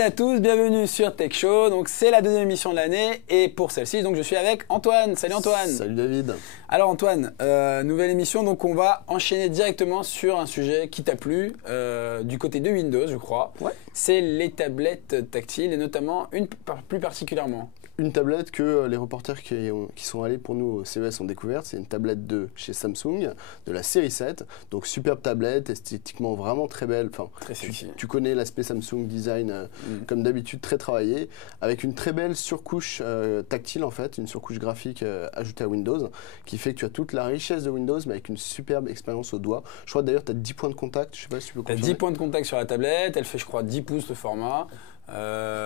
et à tous, bienvenue sur Tech Show. Donc c'est la deuxième émission de l'année et pour celle-ci, donc je suis avec Antoine. Salut Antoine. Salut David. Alors Antoine, nouvelle émission, donc on va enchaîner directement sur un sujet qui t'a plu du côté de Windows, je crois. Ouais. C'est les tablettes tactiles et notamment une plus particulièrement. Une tablette que les reporters qui sont allés pour nous au CES ont découverte, c'est une tablette de chez Samsung, de la série 7. Donc superbe tablette, esthétiquement vraiment très belle. Enfin, Très sexy. tu connais l'aspect Samsung design comme d'habitude très travaillé, avec une très belle surcouche tactile en fait, une surcouche graphique ajoutée à Windows, qui fait que tu as toute la richesse de Windows mais avec une superbe expérience au doigt. Je crois d'ailleurs que tu as 10 points de contact, je sais pas si tu peux confirmer. Tu as 10 points de contact sur la tablette, elle fait je crois 10 pouces de format.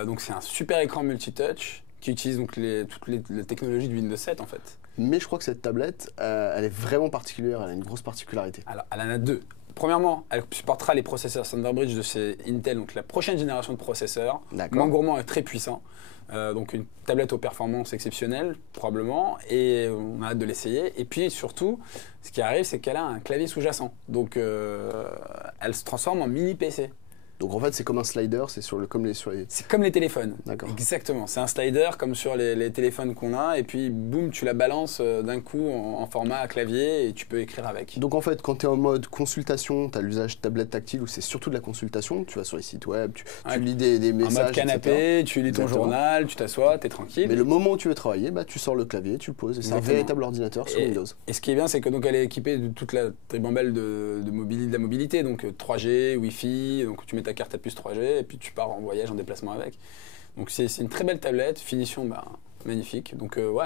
Donc c'est un super écran multitouch qui utilise donc toutes les technologies de Windows 7 en fait. Mais je crois que cette tablette, elle est vraiment particulière, elle a une grosse particularité. Alors, elle en a deux. Premièrement, elle supportera les processeurs Thunderbridge de chez Intel, donc la prochaine génération de processeurs, moins gourmand et très puissant. Donc une tablette aux performances exceptionnelles, probablement, et on a hâte de l'essayer. Et puis surtout, ce qui arrive, c'est qu'elle a un clavier sous-jacent. Donc elle se transforme en mini PC. Donc en fait, c'est comme un slider, c'est C'est comme les téléphones. D'accord. Exactement. C'est un slider comme sur les téléphones qu'on a, et puis boum, tu la balances d'un coup en format clavier et tu peux écrire avec. Donc en fait, quand tu es en mode consultation, tu as l'usage tablette tactile où c'est surtout de la consultation. Tu vas sur les sites web, tu lis des messages. En mode canapé, etc. tu lis ton journal, tu t'assois, tu es tranquille. Mais le moment où tu veux travailler, tu sors le clavier, tu le poses et c'est un véritable ordinateur sur Windows. Et ce qui est bien, c'est que donc elle est équipée de toute la ribambelle de la mobilité, donc 3G, Wi-Fi, donc tu mets ta carte à puce 3G et puis tu pars en voyage, en déplacement avec. Donc c'est une très belle tablette, finition magnifique. Donc on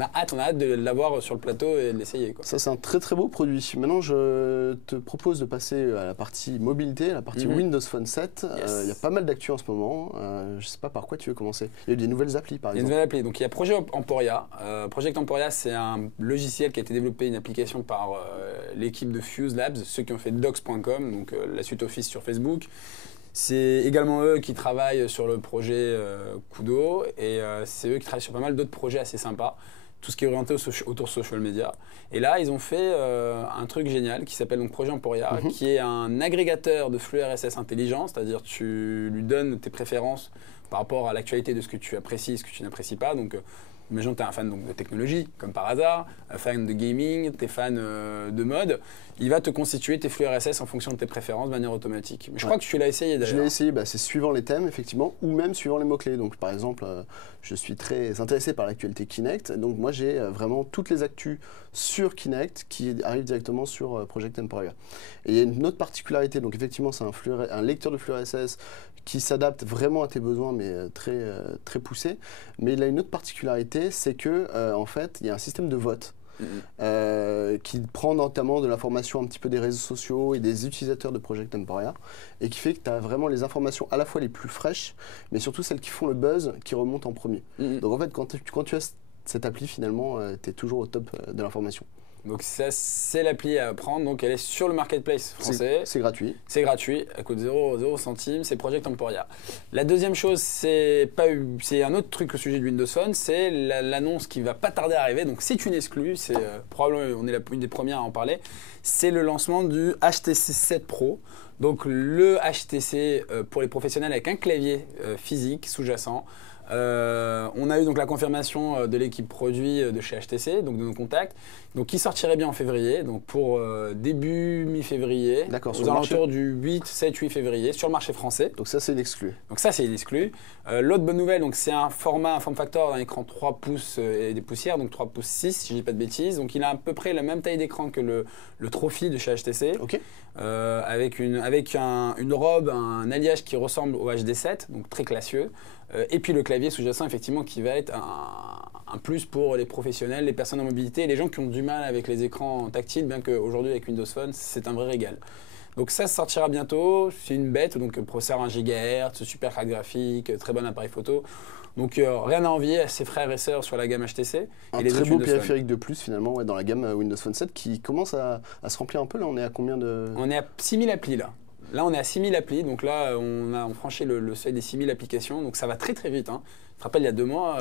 a hâte de l'avoir sur le plateau et de l'essayer. Ça c'est un très très beau produit. Maintenant je te propose de passer à la partie mobilité, à la partie Windows Phone 7. Yes. Il y a pas mal d'actu en ce moment. Je ne sais pas par quoi tu veux commencer. Il y a eu des nouvelles applis par exemple. Il y a une nouvelle appli. Donc il y a Project Emporia. Project Emporia, c'est un logiciel qui a été développé, une application par l'équipe de Fuse Labs, ceux qui ont fait docs.com, donc la suite Office sur Facebook. C'est également eux qui travaillent sur le projet Kudo et c'est eux qui travaillent sur pas mal d'autres projets assez sympas, tout ce qui est orienté autour de social media. Et là, ils ont fait un truc génial qui s'appelle donc Projet Emporia, qui est un agrégateur de flux RSS intelligent, c'est-à-dire tu lui donnes tes préférences par rapport à l'actualité de ce que tu apprécies et ce que tu n'apprécies pas. Donc, imagine que tu es un fan de technologie, comme par hasard, un fan de gaming, tu es fan de mode. Il va te constituer tes flux RSS en fonction de tes préférences de manière automatique. Mais je crois que tu l'as essayé d'ailleurs. Je l'ai essayé, c'est suivant les thèmes effectivement, ou même suivant les mots-clés. Donc par exemple, je suis très intéressé par l'actualité Kinect. Donc moi j'ai vraiment toutes les actus sur Kinect qui arrivent directement sur Project Emporia. Et il y a une autre particularité, donc effectivement c'est un lecteur de flux RSS qui s'adapte vraiment à tes besoins, mais très poussé. Mais il a une autre particularité, c'est que en fait, il y a un système de vote qui prend notamment de l'information un petit peu des réseaux sociaux et des utilisateurs de Project Emporia, et qui fait que tu as vraiment les informations à la fois les plus fraîches, mais surtout celles qui font le buzz, qui remontent en premier. Donc en fait, quand tu as cette appli, finalement, tu es toujours au top de l'information. Donc ça, c'est l'appli à prendre, donc elle est sur le marketplace français. C'est gratuit. C'est gratuit, elle coûte 0 centimes, c'est Project Emporia. La deuxième chose, c'est un autre truc au sujet de Windows Phone, c'est l'annonce qui va pas tarder à arriver, donc c'est une exclue, c'est probablement, on est une des premières à en parler, c'est le lancement du HTC 7 Pro. Donc le HTC pour les professionnels avec un clavier physique sous-jacent. On a eu donc la confirmation de l'équipe produit de chez HTC, donc de nos contacts, donc qui sortirait bien en février, donc pour début mi-février, aux alentours du 8, 7, 8 février sur le marché français. Donc ça c'est une exclue. Donc ça c'est une exclue. L'autre bonne nouvelle, donc c'est un form factor d'un écran 3 pouces et des poussières, donc 3 pouces 6 si je dis pas de bêtises. Donc il a à peu près la même taille d'écran que le Trophy de chez HTC, avec une robe, un alliage qui ressemble au HD7, donc très classieux. Et puis le clavier sous-jacent, effectivement, qui va être un plus pour les professionnels, les personnes en mobilité et les gens qui ont du mal avec les écrans tactiles, bien qu'aujourd'hui, avec Windows Phone, c'est un vrai régal. Donc ça sortira bientôt, c'est une bête, donc processeur 1 GHz, super carte graphique, très bon appareil photo. Donc rien à envier à ses frères et sœurs sur la gamme HTC. Un très beau périphérique de plus finalement dans la gamme Windows Phone 7 qui commence à se remplir un peu. Là, on est à combien de... On est à 6000 applis là. Là, on est à 6000 applis, donc là, on franchit le seuil des 6000 applications, donc ça va très très vite. Je te rappelle, il y a 2 mois,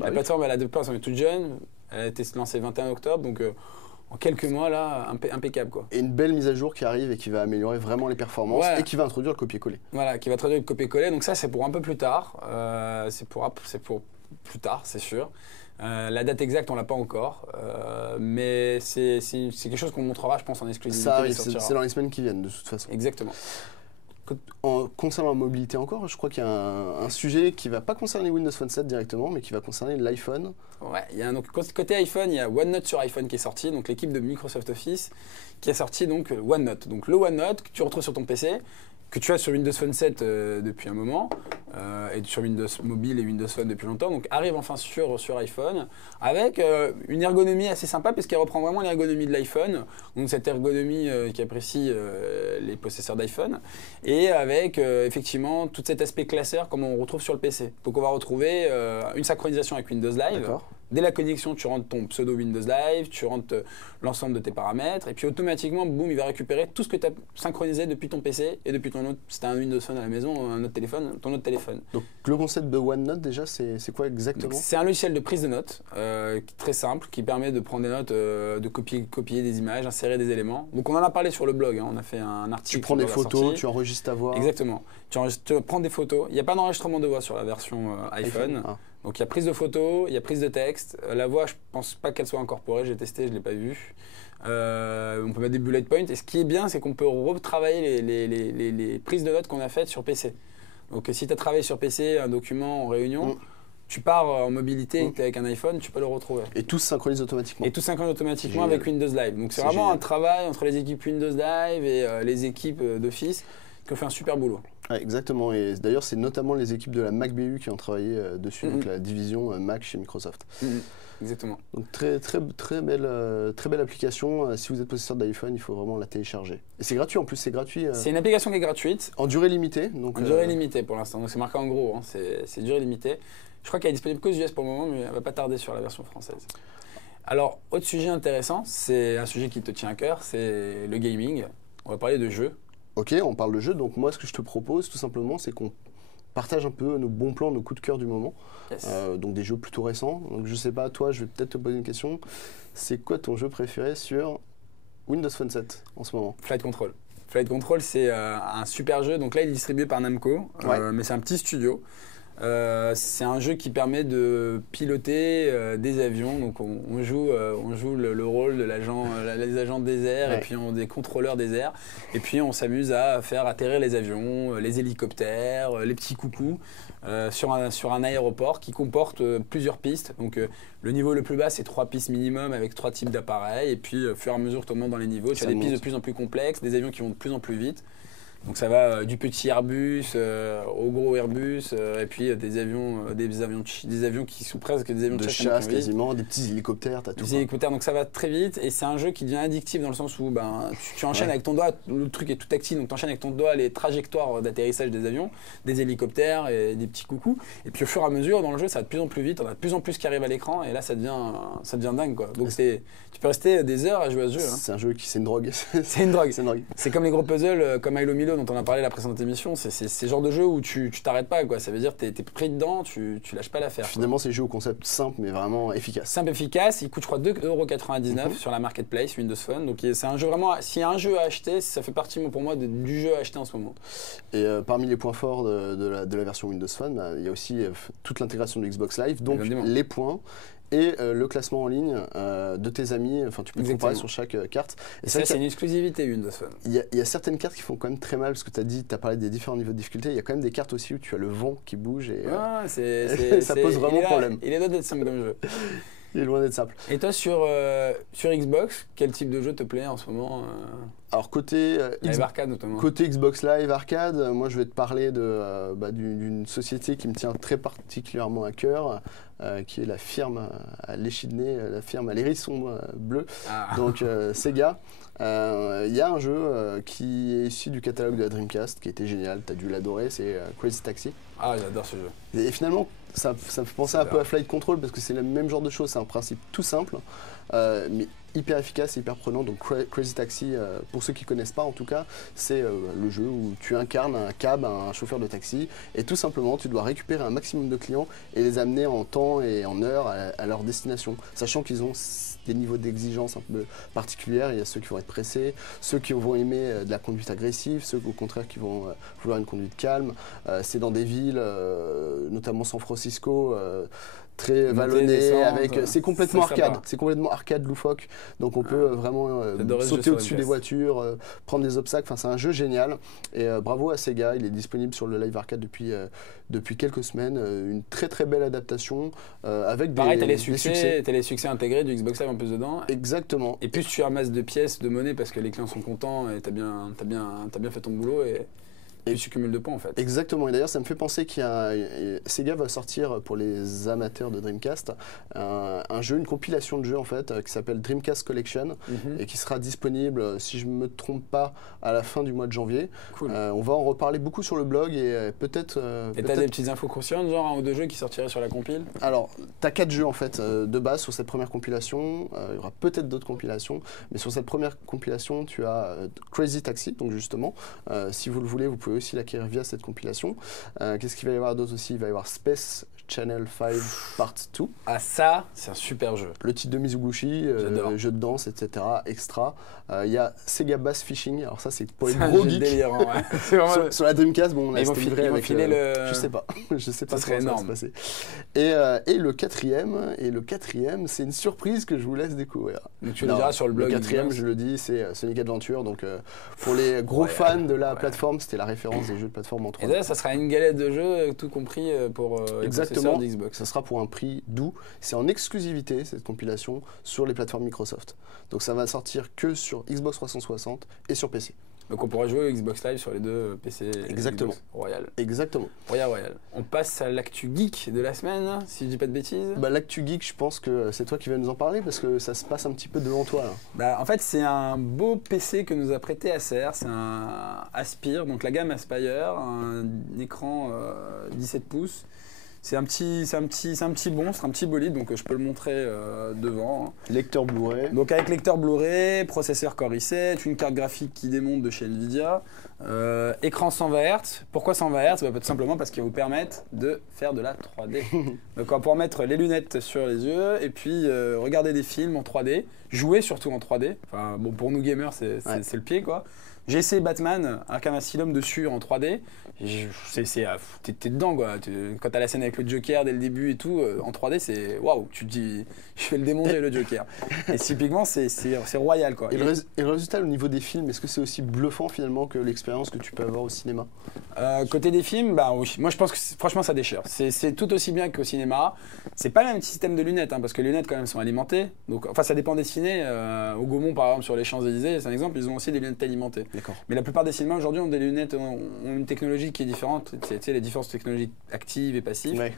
la plateforme, elle est toute jeune, elle a été lancée le 21 octobre, donc en quelques mois, là, impeccable, quoi. Et une belle mise à jour qui arrive et qui va améliorer vraiment les performances Ouais. et qui va introduire le copier-coller. Voilà, qui va traduire le copier-coller. Donc ça, c'est pour un peu plus tard. C'est pour plus tard, c'est sûr. La date exacte, on l'a pas encore. Mais c'est quelque chose qu'on montrera, je pense, en exclusivité. Ça arrive, il sortira. c'est dans les semaines qui viennent, de toute façon. Exactement. Concernant la mobilité encore, je crois qu'il y a un sujet qui ne va pas concerner Windows Phone 7 directement, mais qui va concerner l'iPhone. Ouais, il y a donc, côté iPhone, il y a OneNote sur iPhone qui est sorti, donc l'équipe de Microsoft Office qui a sorti donc OneNote. Donc le OneNote que tu retrouves sur ton PC, que tu as sur Windows Phone 7 depuis un moment, et sur Windows Mobile et Windows Phone depuis longtemps, donc arrive enfin sur iPhone, avec une ergonomie assez sympa, puisqu'elle reprend vraiment l'ergonomie de l'iPhone, donc cette ergonomie qui apprécie les possesseurs d'iPhone, et avec effectivement tout cet aspect classeur comme on retrouve sur le PC. Donc on va retrouver une synchronisation avec Windows Live. D'accord. Dès la connexion, tu rentres ton pseudo Windows Live, tu rentres l'ensemble de tes paramètres, et puis automatiquement, boum, il va récupérer tout ce que tu as synchronisé depuis ton PC et depuis ton autre, si tu as un Windows Phone à la maison, un autre téléphone, ton autre téléphone. Donc le concept de OneNote déjà, c'est quoi exactement? C'est un logiciel de prise de notes, très simple, qui permet de prendre des notes, de copier des images, insérer des éléments. Donc on en a parlé sur le blog, hein, on a fait un article. Tu prends des sur la photos, sortie. tu enregistres ta voix. Exactement. Tu prends des photos. Il n'y a pas d'enregistrement de voix sur la version iPhone. Ah. Donc il y a prise de photo, il y a prise de texte. La voix, je pense pas qu'elle soit incorporée. J'ai testé, je ne l'ai pas vue. On peut mettre des bullet points. Et ce qui est bien, c'est qu'on peut retravailler les prises de notes qu'on a faites sur PC. Donc si tu as travaillé sur PC un document en réunion, tu pars en mobilité avec un iPhone, tu peux le retrouver. Et tout se synchronise automatiquement. Et tout synchronise automatiquement Génial. avec Windows Live. Donc c'est C'est vraiment génial. un travail entre les équipes Windows Live et les équipes d'Office qui ont fait un super boulot. Ouais, exactement. Et d'ailleurs, c'est notamment les équipes de la MacBU qui ont travaillé dessus, donc Mhm. la division Mac chez Microsoft. Exactement. Donc très belle application. Si vous êtes possesseur d'iPhone, il faut vraiment la télécharger. Et c'est gratuit en plus, c'est gratuit C'est une application qui est gratuite, en durée limitée. Donc, en durée limitée pour l'instant. Donc c'est marqué en gros, hein, c'est durée limitée. Je crois qu'elle est disponible qu'aux US pour le moment, mais elle ne va pas tarder sur la version française. Alors, autre sujet intéressant, c'est un sujet qui te tient à cœur, c'est le gaming. On va parler de jeux. Ok, on parle de jeu. Donc moi, ce que je te propose, tout simplement, c'est qu'on partage un peu nos bons plans, nos coups de cœur du moment. Yes. Donc des jeux plutôt récents. Donc je sais pas, toi, je vais peut-être te poser une question. C'est quoi ton jeu préféré sur Windows Phone 7 en ce moment? Flight Control. Flight Control, c'est un super jeu. Donc là, il est distribué par Namco, mais c'est un petit studio. C'est un jeu qui permet de piloter des avions. Donc on joue le rôle de les agents des airs et puis des contrôleurs des airs. Et puis on s'amuse à faire atterrir les avions, les hélicoptères, les petits coucous sur un aéroport qui comporte plusieurs pistes. Donc le niveau le plus bas, c'est 3 pistes minimum avec 3 types d'appareils. Et puis au fur et à mesure que tu montes dans les niveaux, tu as des pistes de plus en plus complexes, des avions qui vont de plus en plus vite. Donc ça va du petit Airbus au gros Airbus et puis des avions qui sont presque des avions De chasse chasse quasiment, des petits hélicoptères, t'as tout. des hélicoptères, donc ça va très vite et c'est un jeu qui devient addictif dans le sens où tu enchaînes avec ton doigt, le truc est tout tactile, donc tu enchaînes avec ton doigt les trajectoires d'atterrissage des avions, des hélicoptères et des petits coucous. Et puis au fur et à mesure dans le jeu ça va de plus en plus vite, on a de plus en plus qui arrive à l'écran et là ça devient dingue quoi. Donc tu peux rester des heures à jouer à ce jeu. Hein. C'est un jeu c'est une drogue. C'est une drogue. C'est une drogue. C'est comme les gros puzzles comme Halo Milo dont on a parlé la précédente émission, c'est ce genre de jeu où tu t'arrêtes pas quoi, ça veut dire que t'es pris dedans, tu lâches pas l'affaire. Finalement c'est un jeu au concept simple mais vraiment efficace. Simple, efficace, il coûte je crois 2,99€ sur la marketplace Windows Phone, donc c'est un jeu vraiment, s'il y a un jeu à acheter, ça fait partie pour moi du jeu à acheter en ce moment. Et parmi les points forts de la version Windows Phone, il y a aussi toute l'intégration de Xbox Live, donc les points et le classement en ligne de tes amis, enfin tu peux te comparer sur chaque carte. Et ça c'est une exclusivité Windows Phone. Il y a certaines cartes qui font quand même très mal, parce que tu as parlé des différents niveaux de difficulté, il y a quand même des cartes aussi où tu as le vent qui bouge et ça pose vraiment problème. Il est loin d'être simple comme jeu. Il est loin d'être simple. Et toi sur Xbox, quel type de jeu te plaît en ce moment Alors côté Arcade notamment. Côté Xbox Live Arcade, moi je vais te parler d'une société qui me tient très particulièrement à cœur, qui est la firme à l'échidné, la firme à l'hérisson bleu, donc Sega. Il y a un jeu qui est issu du catalogue de la Dreamcast, qui était génial, tu as dû l'adorer, c'est Crazy Taxi. Ah j'adore ce jeu. Et finalement, ça me fait penser un peu à Flight Control, parce que c'est le même genre de choses, c'est un principe tout simple, mais hyper efficace et hyper prenant. Donc Crazy Taxi, pour ceux qui ne connaissent pas en tout cas, c'est le jeu où tu incarnes un cab, un chauffeur de taxi, et tout simplement tu dois récupérer un maximum de clients et les amener en temps et en heure à leur destination, sachant qu'ils ont des niveaux d'exigence un peu particuliers. Il y a ceux qui vont être pressés, ceux qui vont aimer de la conduite agressive, ceux au contraire qui vont vouloir une conduite calme. C'est dans des villes, notamment San Francisco, très vallonné, avec c'est complètement arcade, c'est complètement arcade loufoque. Donc on peut vraiment sauter au-dessus des voitures, prendre des obstacles. Enfin, c'est un jeu génial. Et bravo à Sega, il est disponible sur le Live Arcade depuis quelques semaines. Une très très belle adaptation avec Pareil, des succès. T'as les succès intégrés du Xbox Live en plus dedans. Exactement. Et plus tu ramasses de pièces, de monnaie parce que les clients sont contents et t'as bien fait ton boulot et tu cumules de points en fait. Exactement, et d'ailleurs ça me fait penser Sega va sortir pour les amateurs de Dreamcast un jeu, une compilation de jeux en fait qui s'appelle Dreamcast Collection et qui sera disponible, si je ne me trompe pas, à la fin du mois de janvier. Cool. On va en reparler beaucoup sur le blog et peut-être... Et t'as des petites infos croustillantes, genre un ou deux jeux qui sortiraient sur la compile? Alors, t'as 4 jeux en fait de base sur cette première compilation, il y aura peut-être d'autres compilations, mais sur cette première compilation tu as Crazy Taxi, donc justement, si vous le voulez vous pouvez aussi l'acquérir via cette compilation. Qu'est-ce qu'il va y avoir d'autre aussi? Il va y avoir Space Channel 5 Part 2. Ah ça, c'est un super jeu. Le titre de Mizuguchi, jeu de danse, etc. Extra. Il y a Sega Bass Fishing. Alors ça, c'est pour les gros geeks. Délirant, ouais. sur la Dreamcast, bon, on a livré avec le... Je sais pas. Je sais pas. Ça serait énorme. Ça va se passer. Et le quatrième, c'est une surprise que je vous laisse découvrir. Donc tu le diras sur le blog. Le quatrième, je le dis, c'est Sonic Adventure. Donc pour les gros fans de la plateforme, c'était la référence des jeux de plateforme en 3D. Et d'ailleurs, ça sera une galette de jeux, tout compris pour exactement d'Xbox. Ça sera pour un prix doux. C'est en exclusivité cette compilation sur les plateformes Microsoft. Donc ça va sortir que sur Xbox 360 et sur PC. Donc on pourra jouer au Xbox Live sur les deux PC. Exactement. Xbox Royal. Exactement. Royal. On passe à l'actu geek de la semaine, si je dis pas de bêtises. L'actu geek, je pense que c'est toi qui vas nous en parler parce que ça se passe un petit peu devant toi. Là. En fait, c'est un beau PC que nous a prêté Acer. C'est un Aspire, donc la gamme Aspire, un écran 17 pouces. C'est un petit monstre, un petit bolide, donc je peux le montrer devant. Lecteur Blu-ray. Donc avec lecteur Blu-ray, processeur Core i7, une carte graphique qui démonte de chez Nvidia, écran 120 Hz. Pourquoi 120 Hz? Tout simplement parce qu'il va vous permettre de faire de la 3D. Donc on va pouvoir mettre les lunettes sur les yeux et puis regarder des films en 3D, jouer surtout en 3D. Enfin bon, pour nous gamers, c'est le pied quoi. J'ai essayé Batman, Arkham Asylum dessus en 3D. T'es dedans quoi. Quand t'as la scène avec le Joker dès le début et tout, en 3D, c'est waouh. Tu te dis, je vais le démonter le Joker. Et typiquement, c'est royal quoi. Et le résultat au niveau des films, est-ce que c'est aussi bluffant finalement que l'expérience que tu peux avoir au cinéma? Côté des films, oui. Moi je pense que franchement ça déchire. C'est tout aussi bien qu'au cinéma. C'est pas le même système de lunettes, parce que les lunettes quand même sont alimentées. Donc, enfin ça dépend des cinés. Au Gaumont par exemple sur les Champs-Élysées, c'est un exemple, ils ont aussi des lunettes alimentées. Mais la plupart des cinémas aujourd'hui ont des lunettes, ont une technologie qui est différente. Tu sais, les différences technologiques actives et passives. Ouais.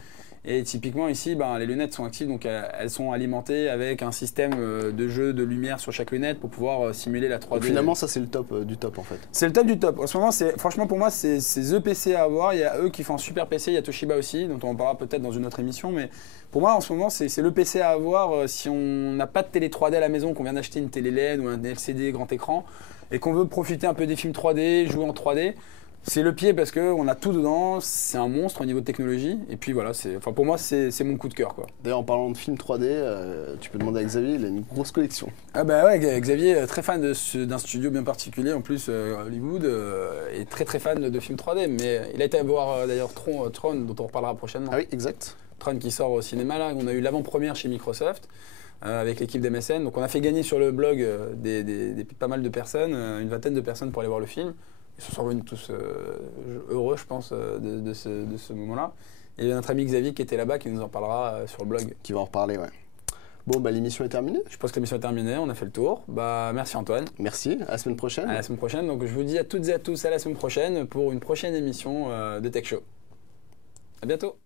Et typiquement ici, les lunettes sont actives, donc elles sont alimentées avec un système de jeu de lumière sur chaque lunette pour pouvoir simuler la 3D. Donc finalement, ça c'est le top du top en fait. C'est le top du top. En ce moment, franchement pour moi, c'est the PC à avoir. Il y a eux qui font un super PC, il y a Toshiba aussi, dont on en parlera peut-être dans une autre émission. Mais pour moi, en ce moment, c'est le PC à avoir si on n'a pas de télé 3D à la maison, qu'on vient d'acheter une télé LED ou un LCD grand écran et qu'on veut profiter un peu des films 3D, jouer en 3D. C'est le pied parce qu'on a tout dedans, c'est un monstre au niveau de technologie. Et puis voilà, pour moi, c'est mon coup de cœur. D'ailleurs, en parlant de films 3D, tu peux demander à Xavier, il a une grosse collection. Ah ouais, Xavier, très fan d'un studio bien particulier, en plus Hollywood, et très très fan de films 3D. Mais il a été voir d'ailleurs Tron, dont on reparlera prochainement. Ah oui, exact. Tron qui sort au cinéma, là. On a eu l'avant-première chez Microsoft. Avec l'équipe d'MSN. Donc on a fait gagner sur le blog pas mal de personnes, une vingtaine de personnes pour aller voir le film. Ils se sont revenus tous heureux, je pense, de ce moment-là. Et il y a notre ami Xavier qui était là-bas, qui nous en parlera sur le blog. Qui va en reparler, ouais. Bon, l'émission est terminée. Je pense que l'émission est terminée, on a fait le tour. Merci Antoine. Merci, à la semaine prochaine. À la semaine prochaine. Donc je vous dis à toutes et à tous à la semaine prochaine pour une prochaine émission de Tech Show. À bientôt.